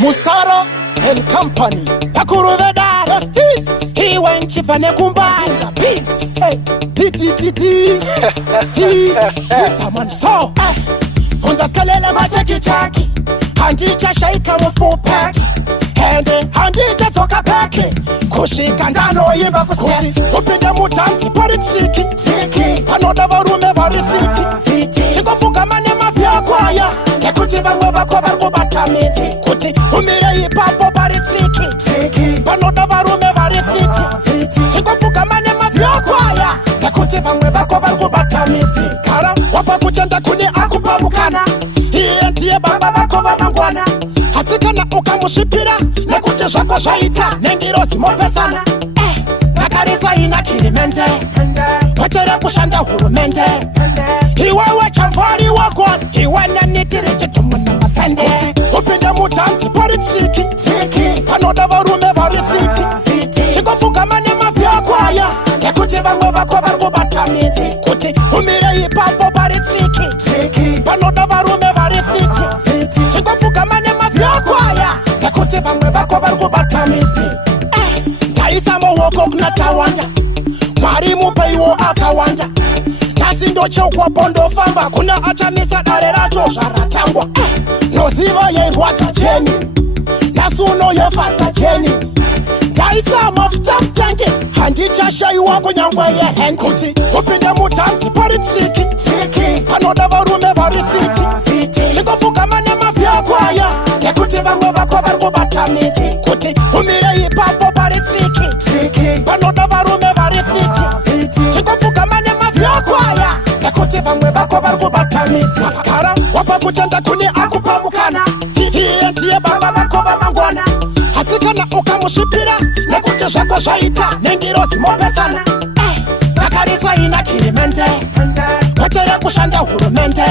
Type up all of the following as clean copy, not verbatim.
Musaro and Company Yakuruveda Justice He went chifane kumbaza Peace T Taman so Funza skalela macheki chaki Handicha shaika mfu paki Handicha toka peki Kushika ndano yimba kusti Upinde mutanzi pari triki Panoda varume vari fiti Chikofuka mane mafya kwaya Nekuti vango vako vargo batamizi Kuti umire ipapo pari triki Panoda varume vari fiti Chikofuka mane mafya kwaya Nekuti vango vako vargo batamizi Kara wapa kuchenda kuni akupamukana Hiye ndiye baba vako vamangwana Hasikana ukamushipira Nekuti zvako zvaita Nengirosi mope sana Takarisa ina kirimente Wetere kushanda hurumende Iwewe chamvari wakon Iwe nanitiri chitumu na masende Upinde mutanzi pari triki Panoda varume vari fiti Chikofuka mane mafya kwaya Nekuti vango vako vargo batamizi Kuti umire ipapo pari triki Panoda varume vari fiti Chikofuka mane mafya kwaya Nekuti vango vako vargo batamizi Taisa mowoko kunatawanda Mwari mupeiwo akawanda Nasi ndocho kwa pondo famba Kuna achamisa dare rato zvaratangwa Noziva yeirwadza jeni Nasuno yefatsa jeni Taisa mafuta tanki Handicha shai wako nyangwe ye hen Kuti upinde mutanzi pari triki Panoda varume vari fiti Chikofuka mane mafya kwaya Nekuti vango vako vargo batamizi Kuti umire ipapo pari triki Panoda varume vari fiti Chikofuka mane mafya kwaya Nekuti vango vako vargo batamizi Kara wapa kuchenda kuni akupamukana Hiye ndiye baba vako vamangwana Hasikana ukamushipira Nekuti zvako zvaita Nengirosi mope sana Takarisa ina kirimente Wetere kushanda hurumende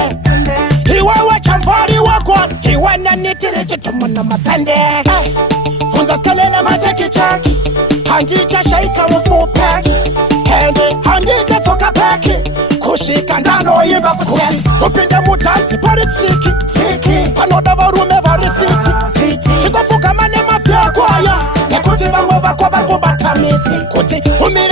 Iwewe chamvari wakon Iwe nanitiri chitumu na masende Funza skalela macheki chaki Handicha shaika mfu peki Handicha toka peki Kushika ndano yimba kusti Upinde mutanzi pari triki Panoda varume vari fiti Chikofuka mane mafya kwaya Nekuti vango vako vargo batamizi Kuti umi